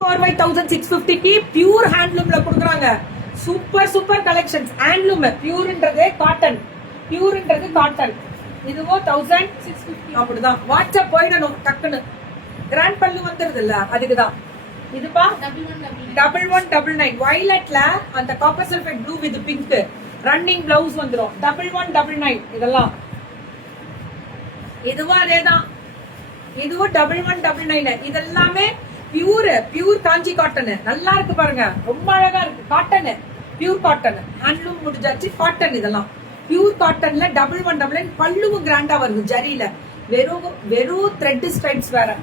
1650 pure ஹேண்ட்லூம்ல கொடுக்குறாங்க. Super super collections. Handloom பியூர்ன்றது காட்டன், பியூர்ன்றது காட்டன். இதுவோ 1650 அப்படிதான். வாட்ஸ்அப் போயிடணும் டக்குன்னு. கிராண்ட் பல்லு வந்துருது இல்ல, அதுக்குதான். இதுப்பா 1199 வயலட்ல அந்த copper sulphate blue with pink running blouse வந்துரும். 1199 இதெல்லாம். இதுவும் அதேதான். இதுவும் 1199. இதெல்லாமே பியூர் காஞ்சி காட்டன். நல்லா இருக்கு பாருங்க, ரொம்ப அழகா இருக்கு. Cotton, pure cotton. ஹேண்ட்லூம் முடிஞ்சாச்சு. காட்டன் இதெல்லாம் பியூர் காட்டன்ல 1199. பல்லுவும் கிராண்டா வருது ஜரியில. வெறும் த்ரெட் ஸ்ட்ரைப்ஸ் வேற.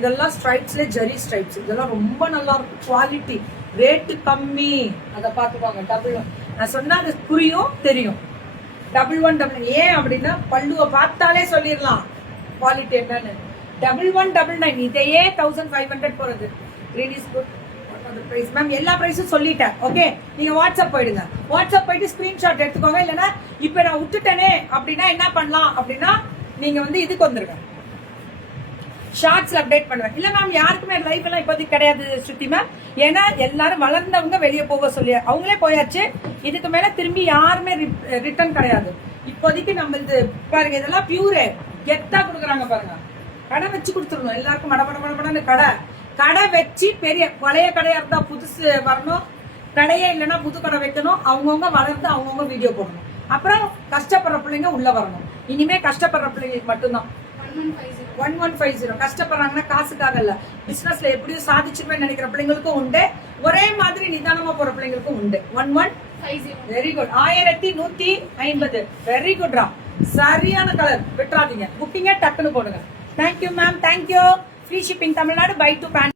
இதெல்லாம் ஸ்ட்ரைப்ஸ்ல ஜரி ஸ்ட்ரைப்ஸ். இதெல்லாம் ரொம்ப நல்லா இருக்கும். குவாலிட்டி, ரேட்டு கம்மி. அதை பார்த்துப்பாங்க. நான் சொன்னா அது புரியும், தெரியும். 1199 ஏன் அப்படின்னா பல்லுவை பார்த்தாலே சொல்லிடலாம் குவாலிட்டி என்னன்னு. 1199 இதையே 1500 போறது. Green is good. Price ma'am எல்லா பிரைஸும் சொல்லிட்டேன். ஓகே, நீங்க வாட்ஸ்அப் போயிடுங்க. வாட்ஸ்அப் போயிட்டு ஸ்கிரீன்ஷாட் எடுத்துக்கோங்க. இல்லைன்னா இப்ப நான் விட்டுட்டேனே அப்படின்னா என்ன பண்ணலாம் அப்படின்னா நீங்க இதுக்கு வந்துருங்க. ஷார்ட்ஸ்ல அப்டேட் பண்ணுவேன். இல்ல மேம் யாருக்குமே லைஃப் எல்லாம் இப்போதைக்கு கிடையாது ஸ்ருதி மேம். ஏன்னா எல்லாரும் வளர்ந்தவங்க வெளியே போக சொல்லி அவங்களே போயாச்சு. இதுக்கு மேல திரும்பி யாருமே ரிட்டர்ன் கிடையாது இப்போதைக்கு. நம்ம இது பாருங்க, இதெல்லாம் பியூரே கெத்தா கொடுக்குறாங்க பாருங்க. கடை வச்சு கொடுத்துடணும் எல்லாருக்கும். மடமடமடமடன்னு கடை வச்சு பெரிய பழைய கடையா இருந்தா புதுசு வரணும். கடையே இல்லைன்னா புது கடை வைக்கணும். அவங்கவுங்க வளர்ந்து அவங்கவுங்க வீடியோ போடணும். அப்புறம் கஷ்டப்படுற பிள்ளைங்க உள்ள வரணும். இனிமே கஷ்டப்படுற பிள்ளைங்களுக்கு மட்டும்தான் 1150. கஷ்டப்படுறாங்கன்னா காசுக்காக இல்ல, பிசினஸ்ல எப்படியும் சாதிச்சுமே நினைக்கிற பிள்ளைங்களுக்கும் உண்டு. ஒரே மாதிரி நிதானமா போற பிள்ளைங்களுக்கும் உண்டு. 1150. Very good. 1150. வெரி குட்ரா. சரியான கலர். விட்டுறாதீங்க. புக்கிங்க டக்குன்னு போடுங்க. Thank you ma'am, thank you. Free shipping Tamil Nadu. Bye டு பேன்.